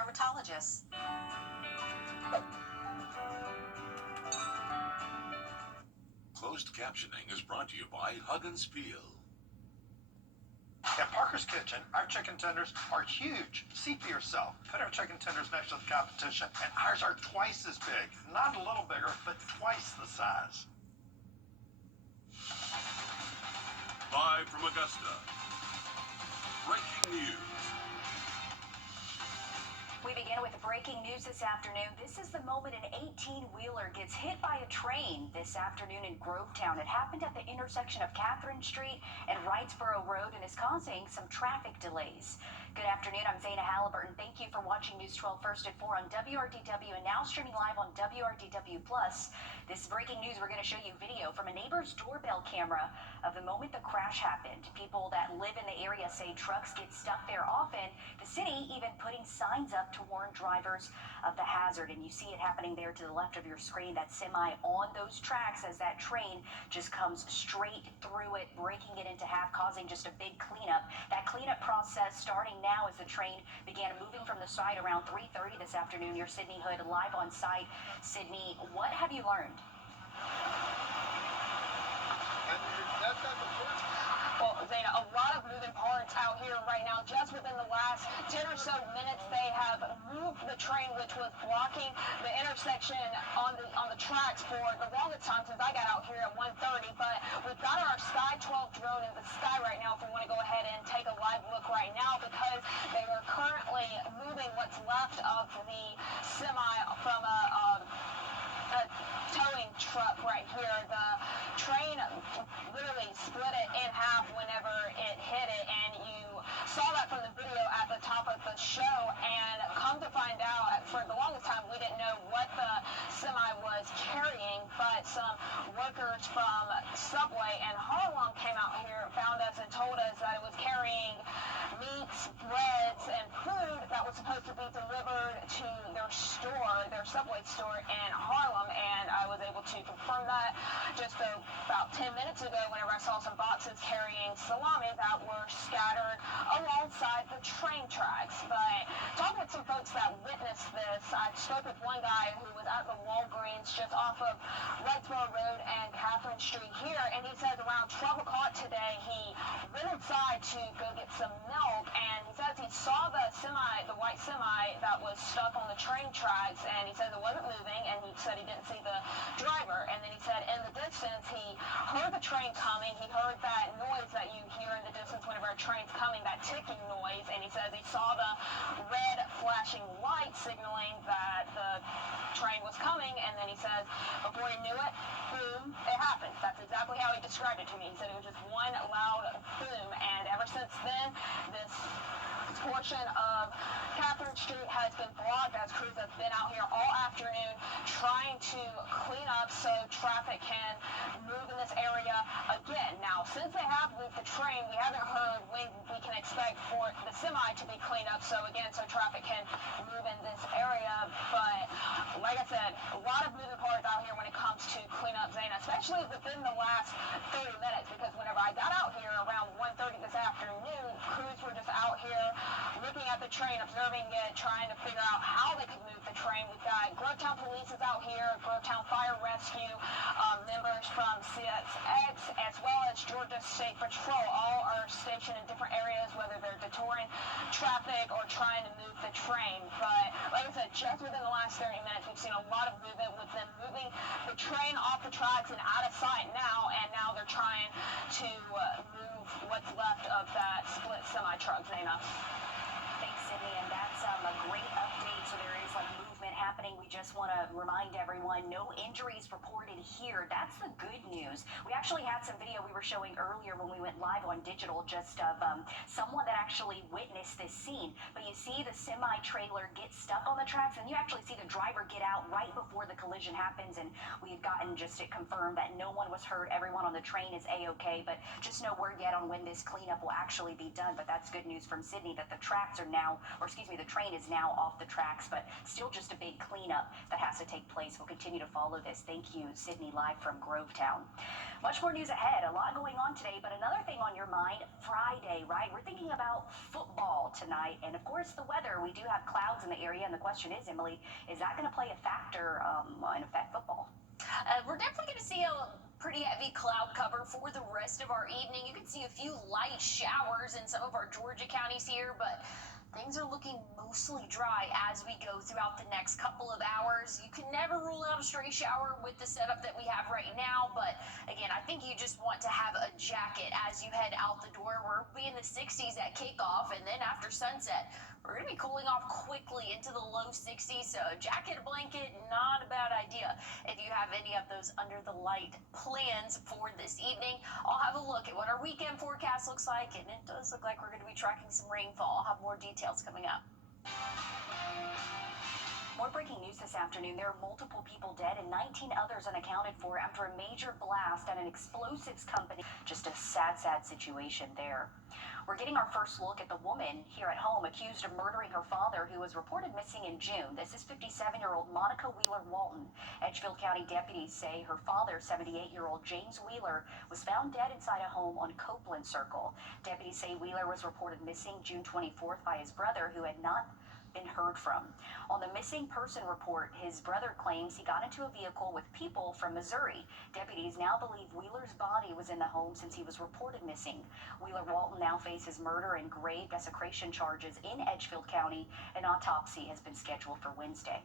dermatologists. Closed captioning is brought to you by Hug and Spiel. At Parker's Kitchen, our chicken tenders are huge. See for yourself. Put our chicken tenders next to the competition, and ours are twice as big. Not a little bigger, but twice the size. Live from Augusta, breaking news. We begin with breaking news this afternoon. This is the moment an 18-wheeler gets hit by a train this afternoon in Grovetown. It happened at the intersection of Catherine Street and Wrightsboro Road and is causing some traffic delays. Good afternoon, I'm Zaina Halliburton. Thank you for watching News 12 First at 4 on WRDW and now streaming live on WRDW+. This is breaking news. We're going to show you video from a neighbor's doorbell camera of the moment the crash happened. People that live in the area say trucks get stuck there often. The city even putting signs up to warn drivers of the hazard, and you see it happening there to the left of your screen. That semi on those tracks as that train just comes straight through it, breaking it into half, causing just a big cleanup. That cleanup process starting now as the train began moving from the site around 3:30 this afternoon. Your Sydney Hood live on site. Sydney, what have you learned? Well, Zaina, a lot of moving parts out here right now. Just within the last 10 or so minutes, they have moved the train, which was blocking the intersection on the tracks for the longest time since I got out here at 1:30. But we've got our Sky 12 drone in the sky right now if we want to go ahead and take a live look right now, because they are currently moving what's left of the semi from a towing truck right here. The train literally split it in half whenever it hit it, and you saw that from the video at the top of the show. And come to find out, for the longest time we didn't know what the semi was carrying, but some workers from Subway in Harlem came out here, found us, and told us that it was carrying meats, breads, and food that was supposed to be delivered to their store, their Subway store in Harlem. And I was able to confirm that just about 10 minutes ago whenever I saw some boxes carrying salami that were scattered alongside the train tracks. But talking with some folks that witnessed this, I spoke with one guy who was at the Walgreens just off of Wrightsboro Road and Catherine Street here, and he says around 12 o'clock today he went inside to go get some milk, and he says he saw the white semi that was stuck on the train tracks, and he said it wasn't moving, and he said he didn't see the driver. And then he said in the distance he heard the train coming. He heard that noise that you hear in the distance whenever a train's coming, that ticking noise, and he says he saw the red flashing light signaling that the train was coming. And then he says before he knew it, boom, it happened. That's exactly how he described it to me. He said it was just one loud boom, and ever since then this portion of Catherine Street has been blocked as crews have been out here all afternoon trying to clean up so traffic can move in this area again. Now, since they have moved the train, we haven't heard when we can expect for the semi to be cleaned up, so traffic can move in this area. But like I said, a lot of moving parts out here when it comes to cleanup, Zaina, especially within the last 30 minutes, because whenever I got out here around 1:30 this afternoon, crews were just out here looking at the train, observing it, trying to figure out how they could move the train. We've got Grovetown Police is out here, Grovetown Fire Rescue, members from CSX, as well as Georgia State Patrol. All are stationed in different areas, whether they're detouring traffic or trying to move the train. But like I said, just within the last 30 minutes, we've seen a lot of movement with them moving the train off the tracks and out of sight now, and now they're trying to move what's left of that split semi-truck, Zaina. Thanks, Sydney, and that's a great update. So there is movement happening. We just want to remind everyone, no injuries reported here. That's the good news. We actually had some video we were showing earlier when we went live on digital, just of someone that actually witnessed this scene. But you see the semi-trailer get stuck on the tracks, and you actually see the driver get out right before the collision happens. And we had gotten just it confirmed that no one was hurt. Everyone on the train is A-OK, but just no word yet on when this cleanup will actually be done. But that's good news from Sydney that the tracks are now, or excuse me, the train is now off the tracks, but still just a big cleanup that has to take place. We'll continue to follow this. Thank you, Sydney, live from Grovetown. Much more news ahead. A lot going on today, but another thing on your mind, Friday, right? We're thinking about football tonight, and of course the weather. We do have clouds in the area, and the question is, Emily, is that going to play a factor and affect football? We're definitely going to see a pretty heavy cloud cover for the rest of our evening. You can see a few light showers in some of our Georgia counties here, but things are looking mostly dry as we go throughout the next couple of hours. You can never rule out a stray shower with the setup that we have right now, but again, I think you just want to have a jacket as you head out the door. We'll be in the 60s at kickoff, and then after sunset, we're going to be cooling off quickly into the low 60s, so a jacket, a blanket, not a bad idea. If you have any of those under the light plans for this evening, I'll have a look at what our weekend forecast looks like, and it does look like we're going to be tracking some rainfall. I'll have more details coming up. More breaking news this afternoon. There are multiple people dead and 19 others unaccounted for after a major blast at an explosives company. Just a sad, sad situation there. We're getting our first look at the woman here at home accused of murdering her father, who was reported missing in June. This is 57-year-old Monica Wheeler Walton. Edgefield County deputies say her father, 78-year-old James Wheeler, was found dead inside a home on Copeland Circle. Deputies say Wheeler was reported missing June 24th by his brother, who had not been heard from. On the missing person report, his brother claims he got into a vehicle with people from Missouri. Deputies now believe Wheeler's body was in the home since he was reported missing. Wheeler Walton now faces murder and grave desecration charges in Edgefield County. An autopsy has been scheduled for Wednesday.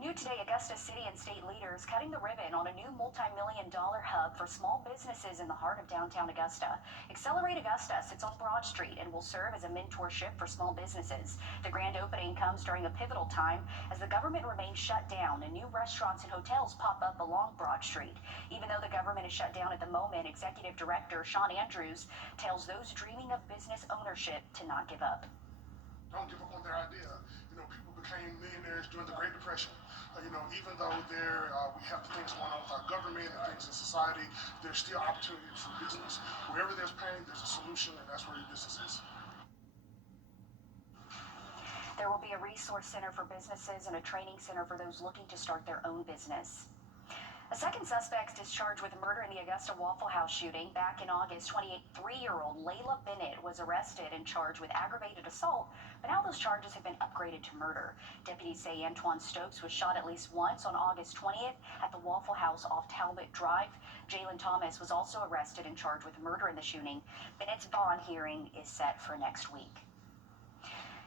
New today, Augusta city and state leaders cutting the ribbon on a new multi-million-dollar hub for small businesses in the heart of downtown Augusta. Accelerate Augusta sits on Broad Street and will serve as a mentorship for small businesses. The grand opening comes during a pivotal time as the government remains shut down and new restaurants and hotels pop up along Broad Street. Even though the government is shut down at the moment, Executive Director Sean Andrews tells those dreaming of business ownership to not give up. Don't give up on their idea. People became millionaires during the Great Depression. Even though we have the things going on with our government and things in society, there's still opportunities for business. Wherever there's pain, there's a solution, and that's where your business is. There will be a resource center for businesses and a training center for those looking to start their own business. A second suspect is charged with murder in the Augusta Waffle House shooting. Back in August, 23-year-old Layla Bennett was arrested and charged with aggravated assault, but now those charges have been upgraded to murder. Deputies say Antoine Stokes was shot at least once on August 20th at the Waffle House off Talbot Drive. Jalen Thomas was also arrested and charged with murder in the shooting. Bennett's bond hearing is set for next week.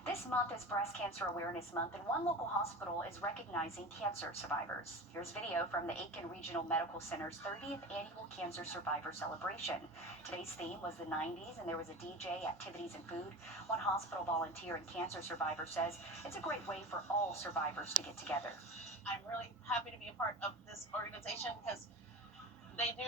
This month is Breast Cancer Awareness Month, and one local hospital is recognizing cancer survivors. Here's video from the Aiken Regional Medical Center's 30th Annual Cancer Survivor Celebration. Today's theme was the 90s, and there was a DJ, activities, and food. One hospital volunteer and cancer survivor says it's a great way for all survivors to get together. I'm really happy to be a part of this organization because they do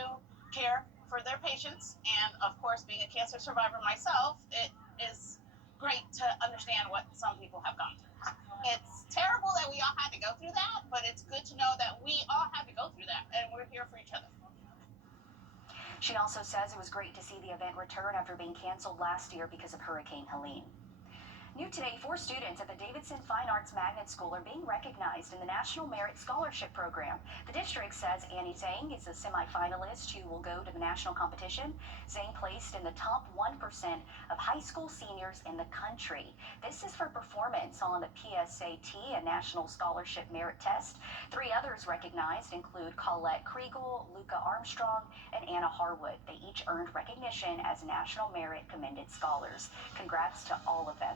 care for their patients, and of course, being a cancer survivor myself, it is great to understand what some people have gone through. It's terrible that we all had to go through that, but it's good to know that we all had to go through that, and we're here for each other. She also says it was great to see the event return after being canceled last year because of Hurricane Helene. New today, 4 students at the Davidson Fine Arts Magnet School are being recognized in the National Merit Scholarship Program. The district says Annie Zhang is a semifinalist who will go to the national competition. Zhang placed in the top 1% of high school seniors in the country. This is for performance on the PSAT, a National Scholarship Merit Test. 3 others recognized include Colette Kriegel, Luca Armstrong, and Anna Harwood. They each earned recognition as National Merit Commended Scholars. Congrats to all of them.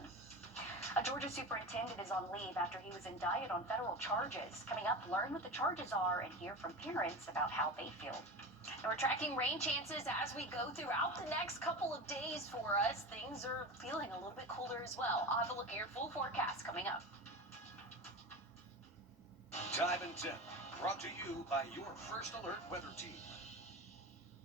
A Georgia superintendent is on leave after he was indicted on federal charges. Coming up, learn what the charges are and hear from parents about how they feel. And we're tracking rain chances as we go throughout the next couple of days for us. Things are feeling a little bit cooler as well. I'll have a look at your full forecast coming up. Time and Temp, brought to you by your First Alert weather team.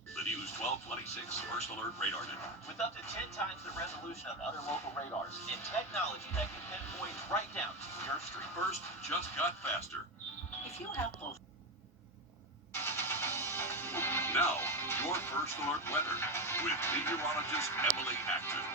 The News 1226 First Alert Radar Network. With up to 10 times the resolution of other local radars and technology that can pinpoint right down to your street. First just got faster. If you have both. Now, your First Alert weather with meteorologist Emily Acton.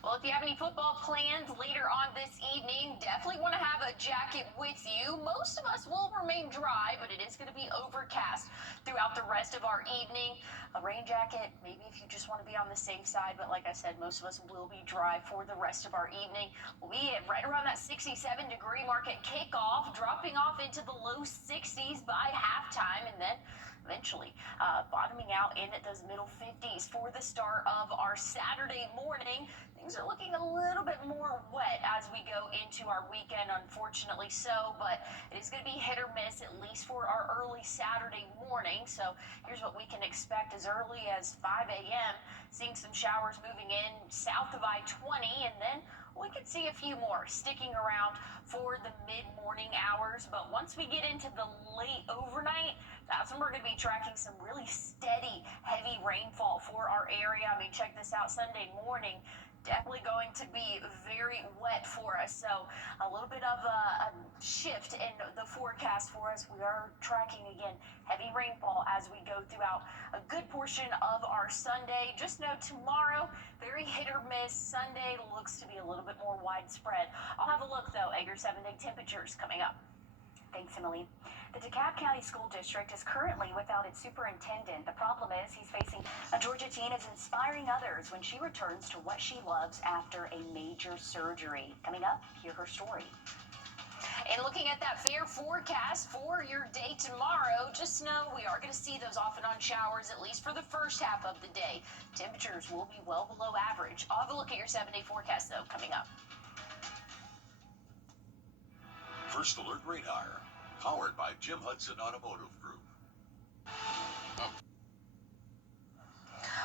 Well, Well, if you have any football plans later on this evening, definitely want to have a jacket with you. Most of us will remain dry, but it is going to be overcast throughout the rest of our evening. A rain jacket, maybe if you just want to be on the safe side, but like I said, most of us will be dry for the rest of our evening. We'll be at right around that 67-degree mark at kickoff, dropping off into the low 60s by halftime, and then eventually bottoming out in those middle 50s for the start of our Saturday morning. Things are looking a little bit more wet as we go into our weekend, unfortunately so, but it is going to be hit or miss, at least for our early Saturday morning. So here's what we can expect as early as 5 a.m., seeing some showers moving in south of I-20, and then we could see a few more sticking around for the mid-morning hours. But once we get into the late overnight, that's when we're going to be tracking some really steady, heavy rainfall for our area. I mean, check this out, Sunday morning, definitely going to be very wet for us. So a little bit of a shift in the forecast for us. We are tracking, again, heavy rainfall as we go throughout a good portion of our Sunday. Just know tomorrow, very hit or miss. Sunday looks to be a little bit more widespread. I'll have a look, though, at your 7-day temperatures coming up. Thanks, Emily. The DeKalb County School District is currently without its superintendent. The problem is he's facing a Georgia teen is inspiring others when she returns to what she loves after a major surgery. Coming up, hear her story. And looking at that fair forecast for your day tomorrow, just know we are going to see those off and on showers, at least for the first half of the day. Temperatures will be well below average. I'll have a look at your 7-day forecast, though, coming up. First Alert Radar, powered by Jim Hudson Automotive Group.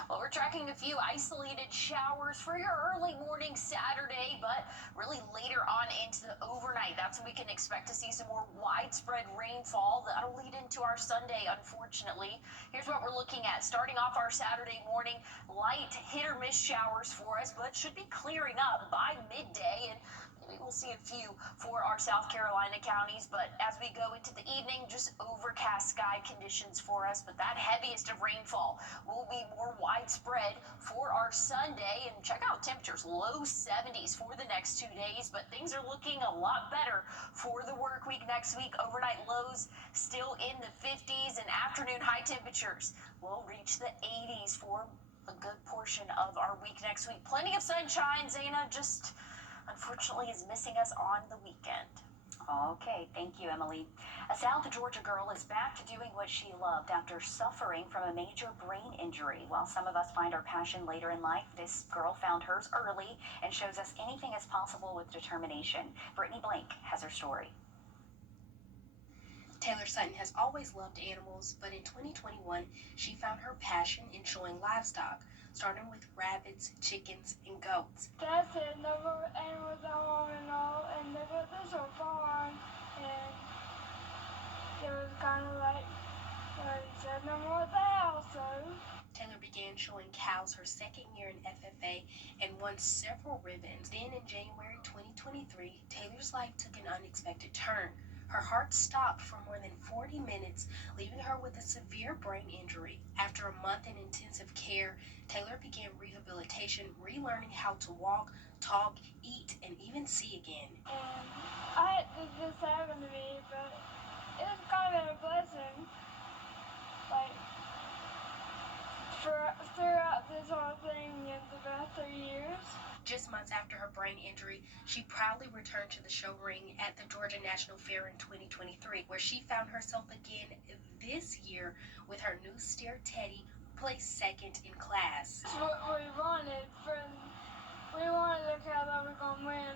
Well, we're tracking a few isolated showers for your early morning Saturday, but really later on into the overnight, that's when we can expect to see some more widespread rainfall. That'll lead into our Sunday, unfortunately. Here's what we're looking at. Starting off our Saturday morning, light hit or miss showers for us, but should be clearing up by midday, and maybe we'll see a few for our South Carolina counties, but as we go into the evening, just overcast sky conditions for us. But that heaviest of rainfall will be more widespread for our Sunday. And check out temperatures, low 70s for the next 2 days, but things are looking a lot better for the work week next week. Overnight lows still in the 50s, and afternoon high temperatures will reach the 80s for a good portion of our week next week. Plenty of sunshine. Zaina just unfortunately is missing us on the weekend. Okay, thank you, Emily. A South Georgia girl is back to doing what she loved after suffering from a major brain injury. While some of us find our passion later in life, this girl found hers early and shows us anything is possible with determination. Brittany Blank has her story. Taylor Sutton has always loved animals, but in 2021, she found her passion in showing livestock, starting with rabbits, chickens, and goats. Dad said no more animals I want to know, and they put this on farm, and it was kind of like, he said no more of that also. Taylor began showing cows her second year in FFA and won several ribbons. Then in January 2023, Taylor's life took an unexpected turn. Her heart stopped for more than 40 minutes, leaving her with a severe brain injury. After a month in intensive care, Taylor began rehabilitation, relearning how to walk, talk, eat, and even see again. And I had this happen to me, but it was kind of a blessing. Like, throughout this whole thing in the past 3 years. Just months after her brain injury, she proudly returned to the show ring at the Georgia National Fair in 2023, where she found herself again this year with her new steer Teddy, placed second in class. That's what we wanted. We wanted a cow that was going to win,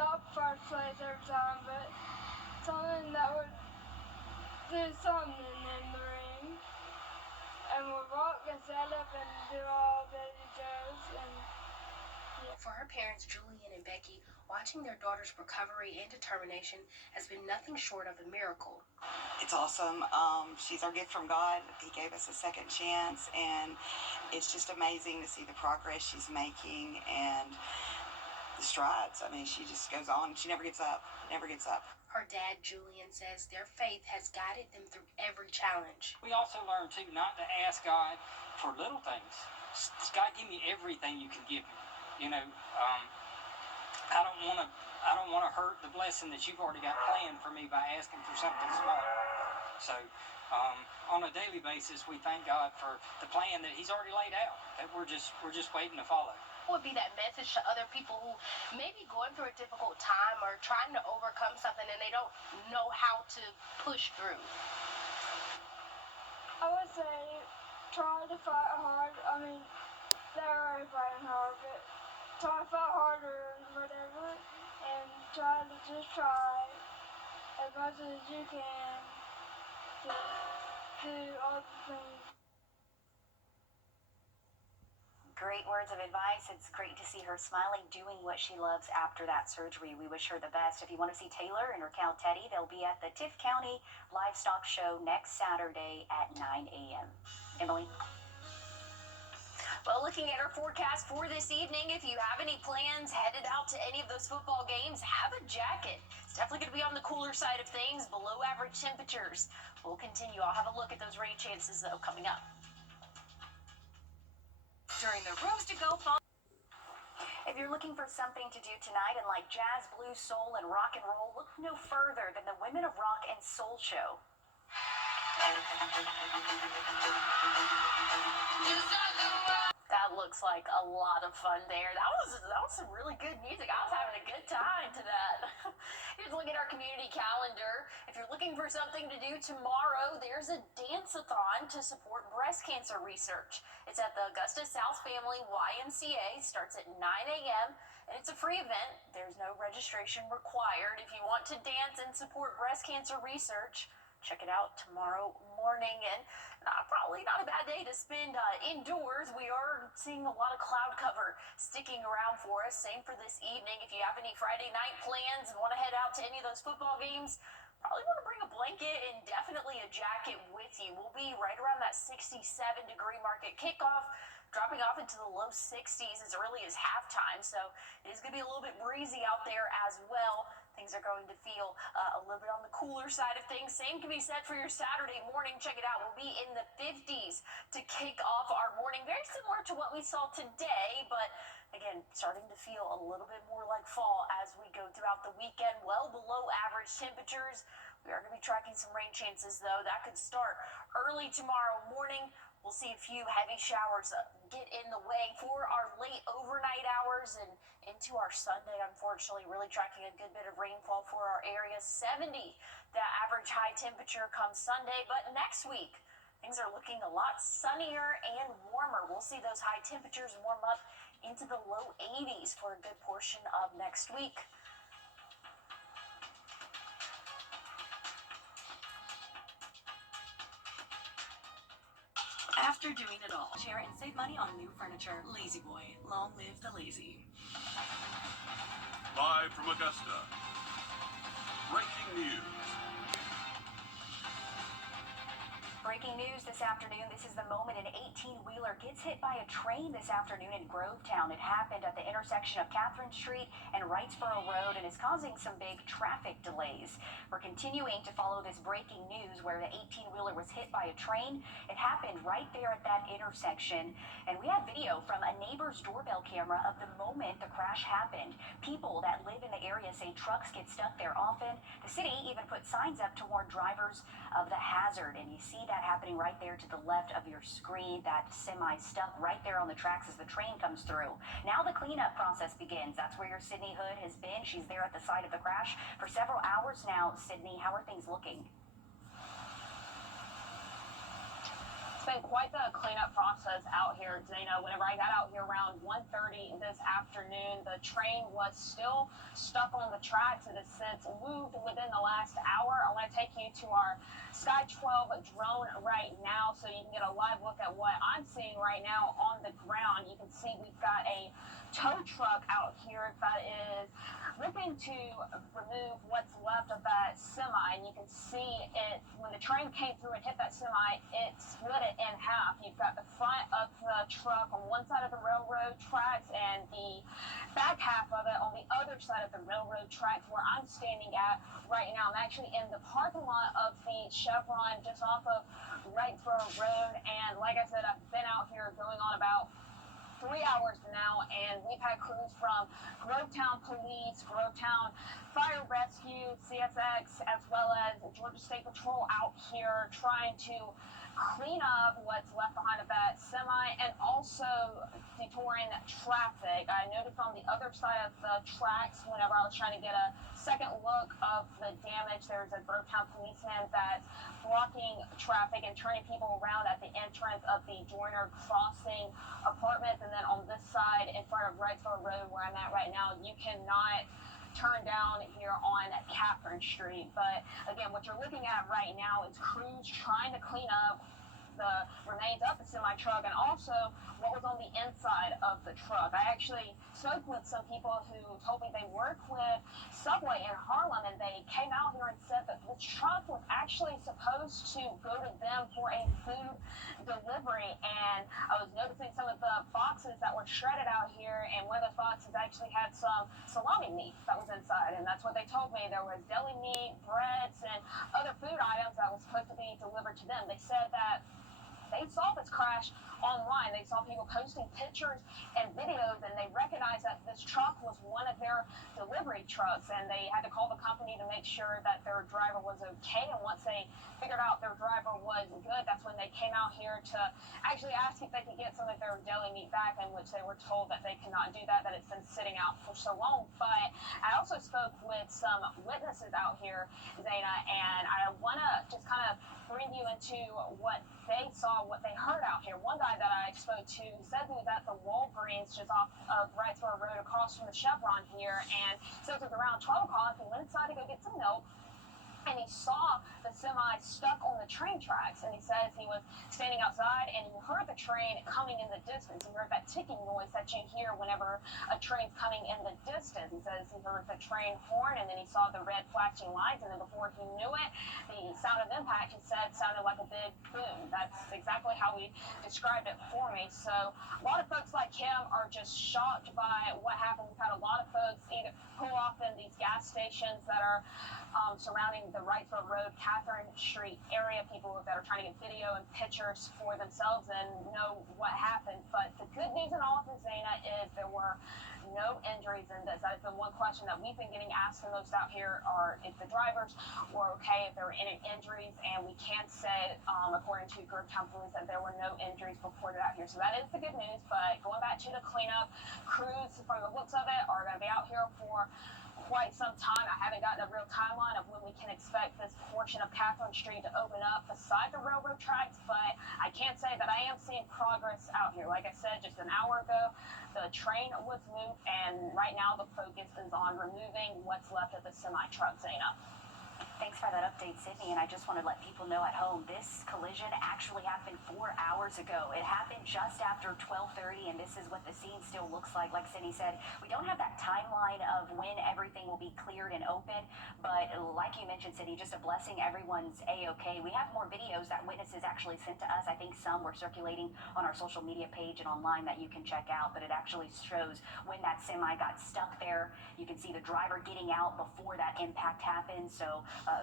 not first place every time, but something that would do something in the ring. And we'll walk and set up and do all that he does. For her parents, Julian and Becky, watching their daughter's recovery and determination has been nothing short of a miracle. It's awesome. She's our gift from God. He gave us a second chance, and it's just amazing to see the progress she's making and the strides. I mean, she just goes on. She never gives up, never gives up. Her dad, Julian, says their faith has guided them through every challenge. We also learn, too, not to ask God for little things. God, give me everything you can give me. I don't want to hurt the blessing that you've already got planned for me by asking for something small. So, on a daily basis, we thank God for the plan that He's already laid out, that we're just waiting to follow. What would be that message to other people who may be going through a difficult time or trying to overcome something and they don't know how to push through? I would say try to fight hard. I mean, they're already fighting hard, but try to fight harder and whatever, and try to just try as much as you can to do all the things. Great words of advice. It's great to see her smiling, doing what she loves after that surgery. We wish her the best. If you want to see Taylor and her cow Teddy, they'll be at the Tiff County Livestock Show next Saturday at 9 a.m. Emily? Well, looking at our forecast for this evening, if you have any plans headed out to any of those football games, have a jacket. It's definitely going to be on the cooler side of things, below average temperatures. We'll continue. I'll have a look at those rain chances, though, coming up. During the Rooms to Go fall. If you're looking for something to do tonight and like jazz, blues, soul, and rock and roll, look no further than the Women of Rock and Soul Show. That looks like a lot of fun there. That was some really good music. I was having a good time to that. Here's a look at our community calendar. If you're looking for something to do tomorrow, there's a dance-a-thon to support breast cancer research. It's at the Augusta South Family YMCA. Starts at 9 a.m. and it's a free event. There's no registration required. If you want to dance and support breast cancer research, check it out tomorrow morning. And probably not a bad day to spend indoors. We are seeing a lot of cloud cover sticking around for us. Same for this evening. If you have any Friday night plans and want to head out to any of those football games, probably want to bring a blanket and definitely a jacket with you. We'll be right around that 67-degree mark at kickoff, dropping off into the low 60s as early as halftime. So it is going to be a little bit breezy out there as well. Things are going to feel a little bit on the cooler side of things. Same can be said for your Saturday morning. Check it out. We'll be in the 50s to kick off our morning. Very similar to what we saw today, but again, starting to feel a little bit more like fall as we go throughout the weekend. Well below average temperatures. We are going to be tracking some rain chances, though. That could start early tomorrow morning. We'll see a few heavy showers get in the way for our late overnight hours and into our Sunday, unfortunately. Really tracking a good bit of rainfall for our area. 70, the average high temperature comes Sunday. But next week, things are looking a lot sunnier and warmer. We'll see those high temperatures warm up into the low 80s for a good portion of next week. After doing it all, share and save money on new furniture. Lazy Boy, long live the lazy. Live from Augusta, breaking news. Breaking news this afternoon. This is the moment an 18-wheeler gets hit by a train this afternoon in Grovetown. It happened at the intersection of Catherine Street and Wrightsboro Road and is causing some big traffic delays. We're continuing to follow this breaking news where the 18-wheeler was hit by a train. It happened right there at that intersection. And we have video from a neighbor's doorbell camera of the moment the crash happened. People that live in the area say trucks get stuck there often. The city even put signs up to warn drivers of the hazard. And you see that happening right there to the left of your screen, that semi stuck right there on the tracks as the train comes through. Now the cleanup process begins. That's where your Sydney Hood has been. She's there at the site of the crash for several hours now. Sydney, how are things looking? It's been quite the cleanup process out here, Dana. Whenever I got out here around 1:30 this afternoon, the train was still stuck on the tracks. It has since moved within the last hour. I want to take you to our Sky 12 drone right now so you can get a live look at what I'm seeing right now on the ground. You can see we've got a tow truck out here that is looking to remove what's left of that semi, and you can see it when the train came through and hit that semi, it split it in half. You've got the front of the truck on one side of the railroad tracks and the back half of it on the other side of the railroad tracks where I'm standing at right now. I'm actually in the parking lot of the Chevron just off of Wrightsboro Road, and like I said, I've been out here going on about 3 hours now, and we've had crews from Grovetown Police, Grovetown Fire Rescue, CSX, as well as Georgia State Patrol out here trying to clean up what's left behind of that semi and also detouring traffic. I noticed on the other side of the tracks, whenever I was trying to get a second look of the damage, there's a Grovetown policeman that's blocking traffic and turning people around at the entrance of the Joyner Crossing apartments. And then on this side in front of Wrightsville Road, where I'm at right now, you cannot turn down here on Catherine Street. But again, what you're looking at right now is crews trying to clean up the remains of the semi truck and also what was on the inside of the truck. I actually spoke with some people who told me they work with Subway in Harlem, and they came out here and said that the truck was actually supposed to go to them for a food delivery. And I was noticing some of the boxes that were shredded out here, and one of those boxes actually had some salami meat that was inside, and that's what they told me. There was deli meat, breads, and other food items that was supposed to be delivered to them. They said that they saw this crash online. They saw people posting pictures and videos, and they recognized that this truck was one of their delivery trucks, and they had to call the company to make sure that their driver was okay. And once they figured out their driver was good, that's when they came out here to actually ask if they could get some of their deli meat back, in which they were told that they cannot do that, that it's been sitting out for so long. But I also spoke with some witnesses out here, Zaina, and I want to just kind of bring you into what they saw, what they heard out here. One guy that I spoke to said he was at the Walgreens just off of Wrightsville Road across from the Chevron here, and said it was around 12 o'clock. He went inside to go get some milk, and he saw the semi stuck on the train tracks. And he says he was standing outside and he heard the train coming in the distance. He heard that ticking noise that you hear whenever a train's coming in the distance. He says he heard the train horn, and then he saw the red flashing lights, and then before he knew it, the sound of impact, he said, sounded like a big boom. That's exactly how he described it for me. So a lot of folks like him are just shocked by what happened. We've had a lot of folks either pull off in these gas stations that are surrounding the Wrightsville Road, Catherine Street area, people that are trying to get video and pictures for themselves and know what happened. But the good news in all of this, Zaina, is there were no injuries in this. That is the one question that we've been getting asked the most out here, are if the drivers were okay, if there were any injuries, and we can say, according to Grovetown Police, that there were no injuries reported out here. So that is the good news. But going back to the cleanup, crews, from the looks of it, are going to be out here for quite some time. I haven't gotten a real timeline of when we can expect this portion of Catherine Street to open up beside the railroad tracks, but I can say that I am seeing progress out here. Like I said, just an hour ago, the train was moved, and right now the focus is on removing what's left of the semi-truck, Zaina. Thanks for that update, Sydney. And I just want to let people know at home, this collision actually happened 4 hours ago. It happened just after 12:30, and this is what the scene still looks like. Like Sydney said, we don't have that timeline of when everything will be cleared and open, but like you mentioned, Sydney, just a blessing everyone's A-okay. We have more videos that witnesses actually sent to us. I think some were circulating on our social media page and online that you can check out, but it actually shows when that semi got stuck there. You can see the driver getting out before that impact happened. So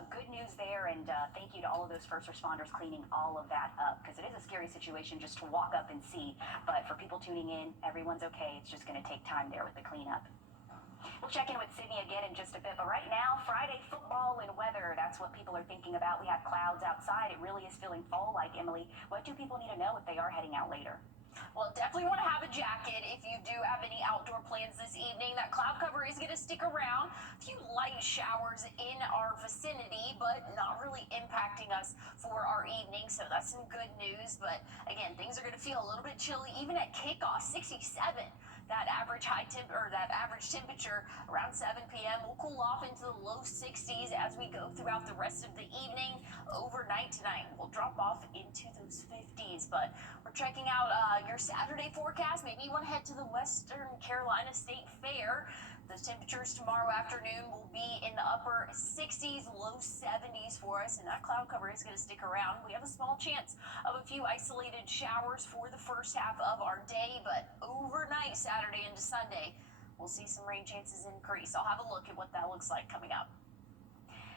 good news there, and thank you to all of those first responders cleaning all of that up, because it is a scary situation just to walk up and see. But for people tuning in, everyone's okay. It's just going to take time there with the cleanup. We'll check in with Sydney again in just a bit, but right now, Friday football and weather, that's what people are thinking about. We have clouds outside. It really is feeling fall-like. Emily, what do people need to know if they are heading out later? Well, definitely want to have a jacket if you do have any outdoor plans this evening. That cloud cover is going to stick around. A few light showers in our vicinity, but not really impacting us for our evening, so that's some good news. But again, things are going to feel a little bit chilly even at kickoff. 67. That average temperature around 7 p.m. will cool off into the low 60s as we go throughout the rest of the evening. Overnight tonight, we'll drop off into those 50s. But we're checking out your Saturday forecast. Maybe you want to head to the Western Carolina State Fair. Those temperatures tomorrow afternoon will be in the upper 60s, low 70s for us, and that cloud cover is going to stick around. We have a small chance of a few isolated showers for the first half of our day, but overnight, Saturday into Sunday, we'll see some rain chances increase. I'll have a look at what that looks like coming up.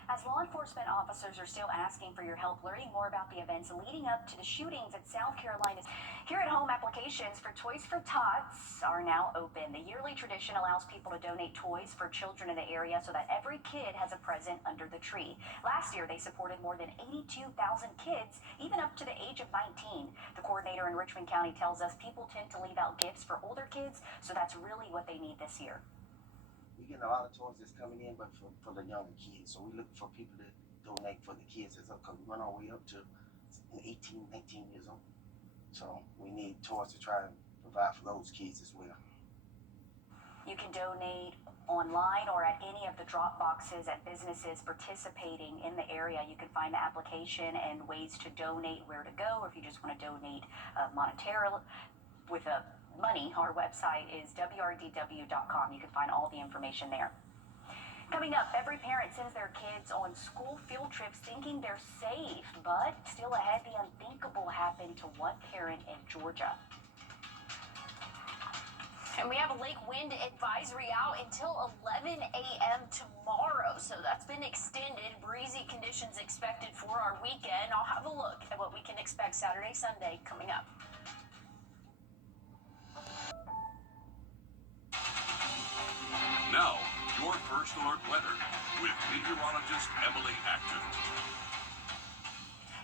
As law enforcement officers are still asking for your help learning more about the events leading up to the shootings at South Carolina's Here at Home applications for Toys for Tots are now open. The yearly tradition allows people to donate toys for children in the area so that every kid has a present under the tree. Last year, they supported more than 82,000 kids, even up to the age of 19. The coordinator in Richmond County tells us people tend to leave out gifts for older kids, so that's really what they need this year. We getting a lot of toys that's coming in, but for the younger kids. So we look for people to donate for the kids that's up, because we run our way up to 18, 19 years old. So we need toys to try and provide for those kids as well. You can donate online or at any of the drop boxes at businesses participating in the area. You can find the application and ways to donate, where to go, or if you just want to donate monetarily with a money. Our website is wrdw.com. You can find all the information there. Coming up, every parent sends their kids on school field trips thinking they're safe, but still ahead, the unthinkable happened to one parent in Georgia. And we have a lake wind advisory out until 11 a.m. tomorrow, so that's been extended. Breezy conditions expected for our weekend. I'll have a look at what we can expect Saturday, Sunday coming up. Now, your First Alert weather with meteorologist Emily Acton.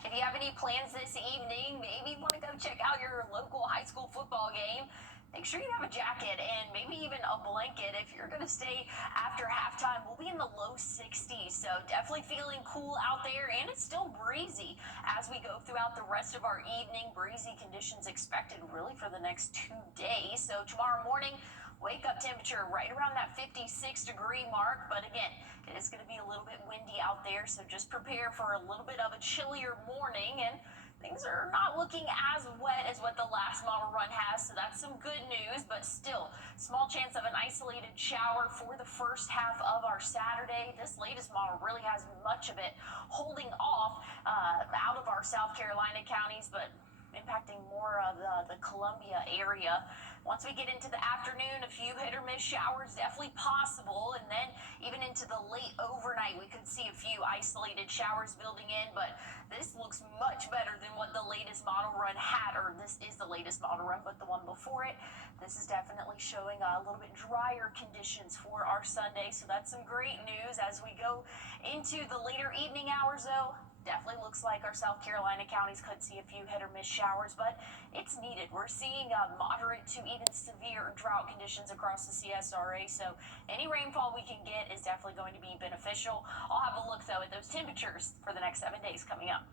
If you have any plans this evening, maybe you want to go check out your local high school football game, make sure you have a jacket and maybe even a blanket. If you're going to stay after halftime, we'll be in the low 60s, so definitely feeling cool out there, and it's still breezy as we go throughout the rest of our evening. Breezy conditions expected really for the next 2 days. So tomorrow morning, wake up temperature right around that 56-degree mark, but again, it is going to be a little bit windy out there, so just prepare for a little bit of a chillier morning, and things are not looking as wet as what the last model run has, so that's some good news, but still, small chance of an isolated shower for the first half of our Saturday. This latest model really has much of it holding off out of our South Carolina counties, but impacting more of the Columbia area. Once we get into the afternoon, a few hit or miss showers definitely possible, and then even into the late overnight, we could see a few isolated showers building in, but this looks much better than what the latest model run had, or this is the latest model run, but the one before it. This is definitely showing a little bit drier conditions for our Sunday, so that's some great news as we go into the later evening hours, though. Definitely looks like our South Carolina counties could see a few hit or miss showers, but it's needed. We're seeing moderate to even severe drought conditions across the CSRA, so any rainfall we can get is definitely going to be beneficial. I'll have a look, though, at those temperatures for the next 7 days coming up.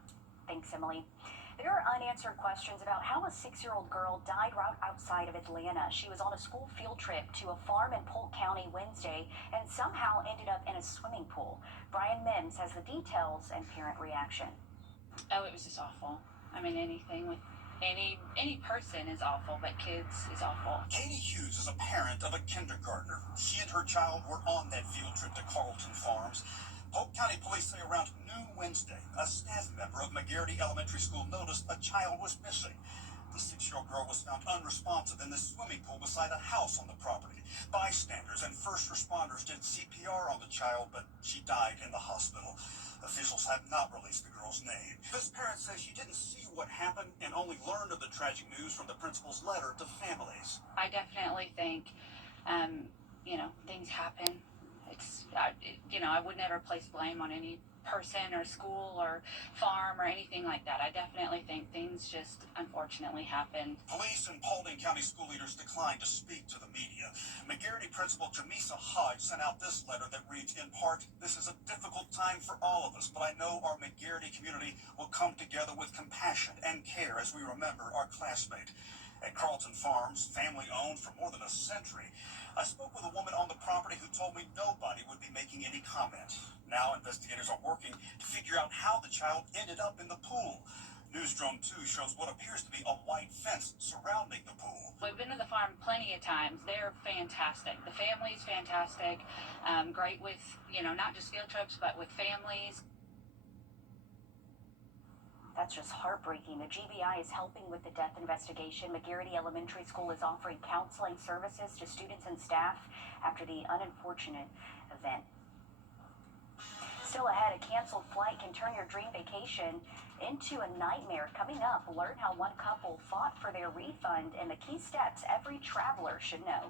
Thanks, Emily. There are unanswered questions about how a 6-year-old girl died right outside of Atlanta. She was on a school field trip to a farm in Polk County Wednesday and somehow ended up in a swimming pool. Brian Mims has the details and parent reaction. Oh, it was just awful. I mean, anything with any person is awful, but kids is awful. Katie Hughes is a parent of a kindergartner. She and her child were on that field trip to Carlton Farms. Polk County Police say around noon Wednesday, a staff member of McGarity Elementary School noticed a child was missing. The 6-year-old girl was found unresponsive in the swimming pool beside a house on the property. Bystanders and first responders did CPR on the child, but she died in the hospital. Officials have not released the girl's name. This parent says she didn't see what happened and only learned of the tragic news from the principal's letter to families. I definitely think, things happen. I would never place blame on any person or school or farm or anything like that. I definitely think things just unfortunately happen. Police and Paulding County school leaders declined to speak to the media. McGarity Principal Jamisa Hodge sent out this letter that reads, in part, "This is a difficult time for all of us, but I know our McGarity community will come together with compassion and care as we remember our classmate." At Carlton Farms, family owned for more than a century, I spoke with a woman on the property who told me nobody would be making any comment. Now investigators are working to figure out how the child ended up in the pool. Newsdrone 2 shows what appears to be a white fence surrounding the pool. We've been to the farm plenty of times. They're fantastic. The family's fantastic. Great with, not just field trips, but with families. That's just heartbreaking. The GBI is helping with the death investigation. McGarity Elementary School is offering counseling services to students and staff after the unfortunate event. Still ahead, a canceled flight can turn your dream vacation into a nightmare. Coming up, learn how one couple fought for their refund and the key steps every traveler should know.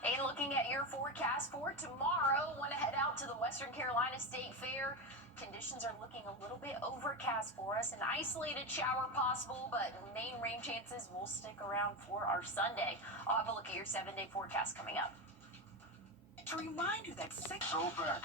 And looking at your forecast for tomorrow, want to head out to the Western Carolina State Fair. Conditions are looking a little bit overcast for us. An isolated shower possible, but main rain chances will stick around for our Sunday. I'll have a look at your 7-day forecast coming up. To remind you that So back.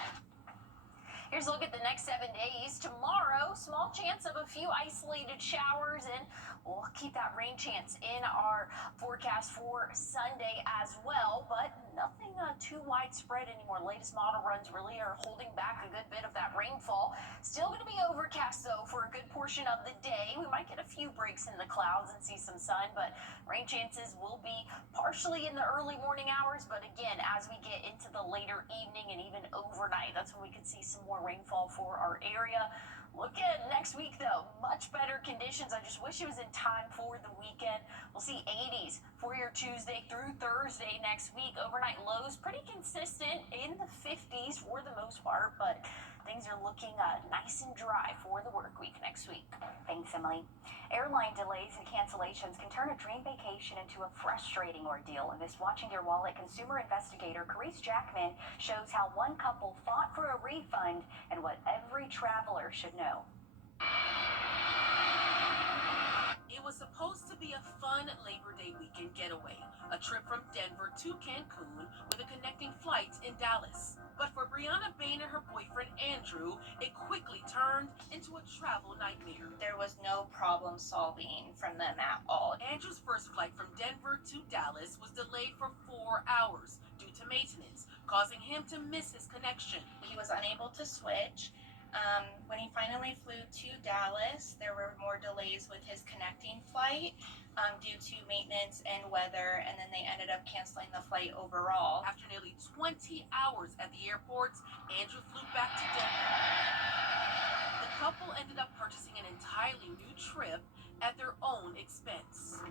Here's a look at the next 7 days. Tomorrow, small chance of a few isolated showers, and we'll keep that rain chance in our forecast for Sunday as well, but nothing too widespread anymore. Latest model runs really are holding back a good bit of that rainfall. Still going to be overcast, though, for a good portion of the day. We might get a few breaks in the clouds and see some sun, but rain chances will be partially in the early morning hours, but again, as we get into the later evening and even overnight, that's when we could see some more rainfall for our area. Look at next week, though. Much better conditions. I just wish it was in time for the weekend. We'll see 80s for your Tuesday through Thursday next week. Overnight lows pretty consistent in the 50s for the most part, but things are looking nice and dry for the work week next week. Thanks, Emily. Airline delays and cancellations can turn a dream vacation into a frustrating ordeal. In this Watching Your Wallet, consumer investigator Carice Jackman shows how one couple fought for a refund and what every traveler should know. it was supposed to be a fun Labor Day weekend getaway, a trip from Denver to Cancun with a connecting flight in Dallas. But for Brianna Bain and her boyfriend Andrew, it quickly turned into a travel nightmare. There was no problem solving from them at all. Andrew's first flight from Denver to Dallas was delayed for 4 hours due to maintenance, causing him to miss his connection. He was unable to switch. When he finally flew to Dallas, there were more delays with his connecting flight due to maintenance and weather, and then they ended up canceling the flight overall. After nearly 20 hours at the airport, Andrew flew back to Denver. The couple ended up purchasing an entirely new trip at their own expense.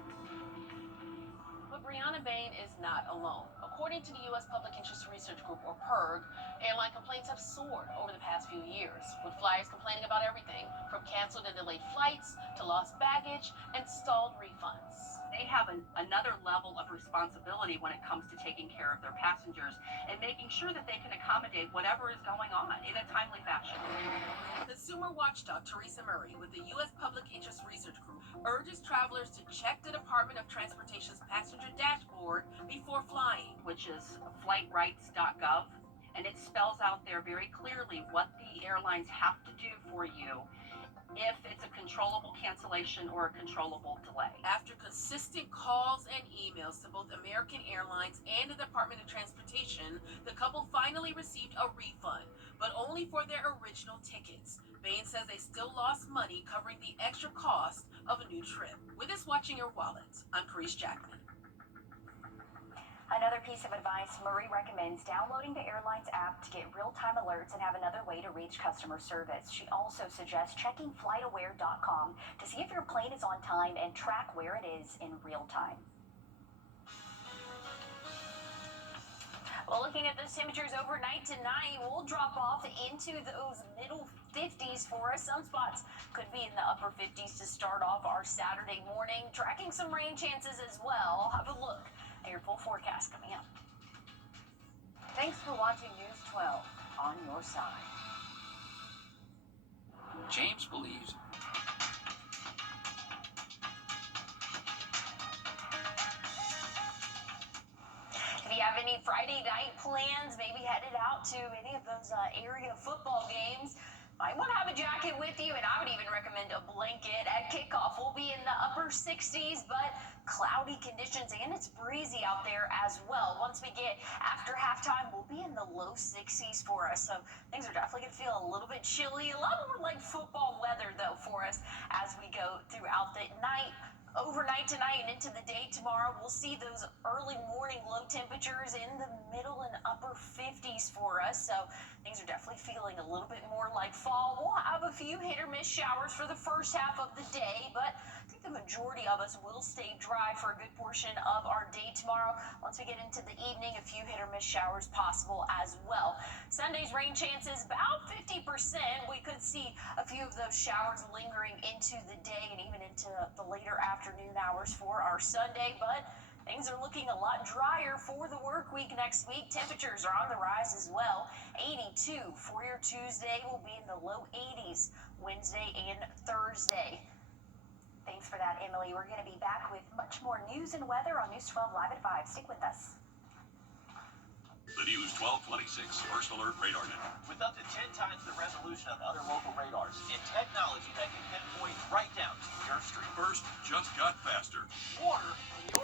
But Brianna Bain is not alone. According to the U.S. Public Interest Research Group, or PIRG, airline complaints have soared over the past few years, with flyers complaining about everything from canceled and delayed flights to lost baggage and stalled refunds. They have another level of responsibility when it comes to taking care of their passengers and making sure that they can accommodate whatever is going on in a timely fashion. Consumer watchdog Teresa Murray with the U.S. Public Interest Research Group urges travelers to check the Department of Transportation's passenger dashboard before flying, which is flightrights.gov, and it spells out there very clearly what the airlines have to do for you if it's a controllable cancellation or a controllable delay. After consistent calls and emails to both American Airlines and the Department of Transportation, the couple finally received a refund, but only for their original tickets. Bain says they still lost money covering the extra cost of a new trip. With this Watching Your Wallet, I'm Carice Jackman. Another piece of advice, Murray recommends downloading the airline's app to get real-time alerts and have another way to reach customer service. She also suggests checking flightaware.com to see if your plane is on time and track where it is in real time. Well, looking at those temperatures overnight tonight, we'll drop off into those middle 50s for us. Some spots could be in the upper 50s to start off our Saturday morning. Tracking some rain chances as well. Have a look at your full forecast coming up. Thanks for watching News 12 on your side. James believes If you have any Friday night plans, maybe headed out to any of those area football games, might want to have a jacket with you, and I would even recommend a blanket. At kickoff, we'll be in the upper 60s, but cloudy conditions, and it's breezy out there as well. Once we get after halftime, we'll be in the low 60s for us, so things are definitely going to feel a little bit chilly. A lot more like football weather, though, for us as we go throughout the night. Overnight tonight and into the day tomorrow, we'll see those early morning low temperatures in the middle and upper 50s for us. So things are definitely feeling a little bit more like fall. We'll have a few hit or miss showers for the first half of the day, but I think the majority of us will stay dry for a good portion of our day tomorrow. Once we get into the evening, a few hit or miss showers possible as well. Sunday Sunday's rain chances about 50%. We could see a few of those showers lingering into the day and even into the later afternoon hours for our Sunday, but things are looking a lot drier for the work week next week. Temperatures are on the rise as well. 82 for your Tuesday, will be in the low 80s Wednesday and Thursday. Thanks for that, Emily. We're going to be back with much more news and weather on News 12 Live at 5. Stick with us. The News 1226 First Alert Radar Network. With up to 10 times the resolution of other local radars and technology that can pinpoint right down to your street. First just got faster. Water in your